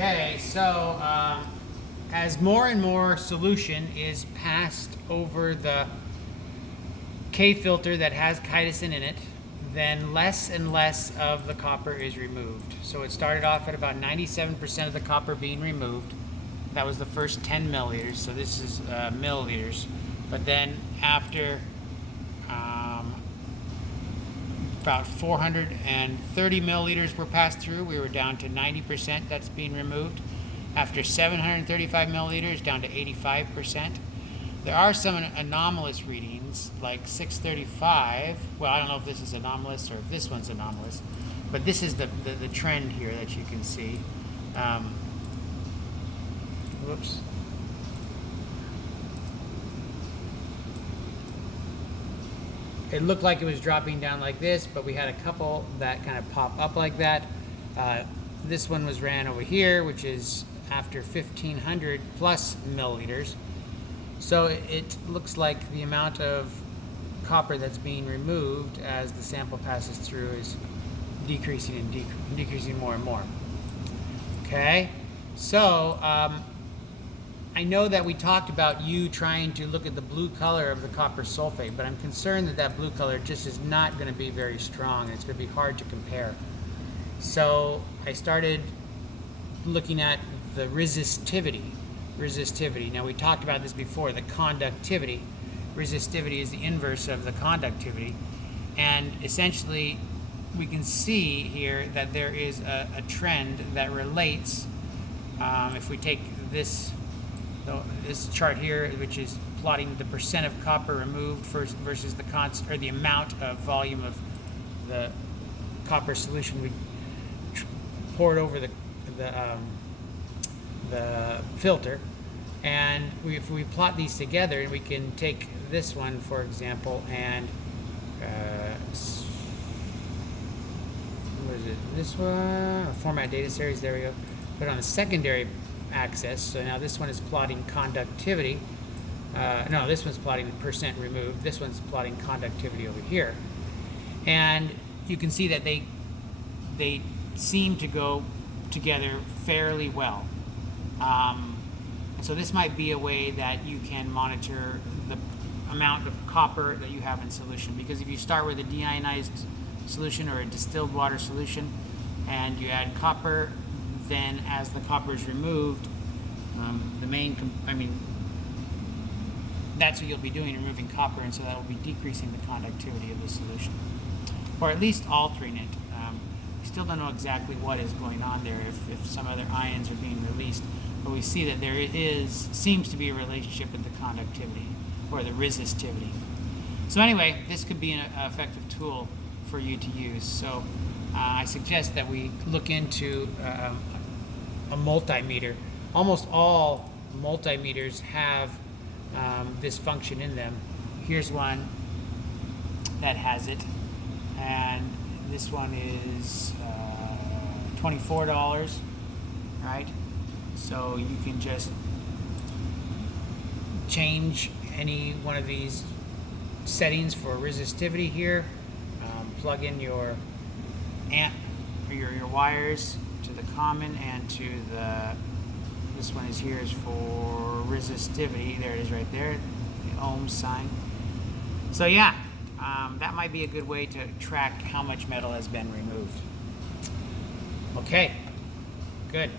Okay, so as more and more solution is passed over the K filter that has chitosan in it, then less and less of the copper is removed. So it started off at about 97% of the copper being removed. That was the first 10 milliliters, so this is milliliters. But then after about 430 milliliters were passed through, we were down to 90% that's being removed. After 735 milliliters, down to 85%. There are some anomalous readings, like 635. Well, I don't know if this is anomalous or if this one's anomalous, but this is the trend here that you can see. Whoops. It looked like it was dropping down like this, but we had a couple that kind of pop up like that. This one was ran over here, which is after 1500 plus milliliters. So it looks like the amount of copper that's being removed as the sample passes through is decreasing and decreasing more and more. Okay, so I know that we talked about you trying to look at the blue color of the copper sulfate, but I'm concerned that that blue color just is not going to be very strong, and it's going to be hard to compare. So I started looking at the resistivity. Now, we talked about this before, the conductivity. Resistivity is the inverse of the conductivity. And essentially, we can see here that there is a trend that relates, if we take this chart here, which is plotting the percent of copper removed versus the amount of volume of the copper solution we poured over the filter, and if we plot these together, and we can take this one for example, and what is it? This one, format data series. There we go. Put on the secondary axis. So now this one is plotting conductivity. No, this one's plotting the percent removed. This one's plotting conductivity over here, and you can see that they seem to go together fairly well. And so this might be a way that you can monitor the amount of copper that you have in solution, because if you start with a deionized solution or a distilled water solution and you add copper, then as the copper is removed, that's what you'll be doing, removing copper, and so that will be decreasing the conductivity of the solution, or at least altering it. We still don't know exactly what is going on there, if some other ions are being released, but we see that there seems to be a relationship with the conductivity or the resistivity. So anyway, this could be an effective tool for you to use. So I suggest that we look into a multimeter. Almost all multimeters have this function in them. Here's one that has it, and this one is $24, right? So you can just change any one of these settings for resistivity here. Plug in your amp or your wires to the common and to this one is for resistivity. There it is right there, the ohm sign. So yeah, that might be a good way to track how much metal has been removed. Okay, good.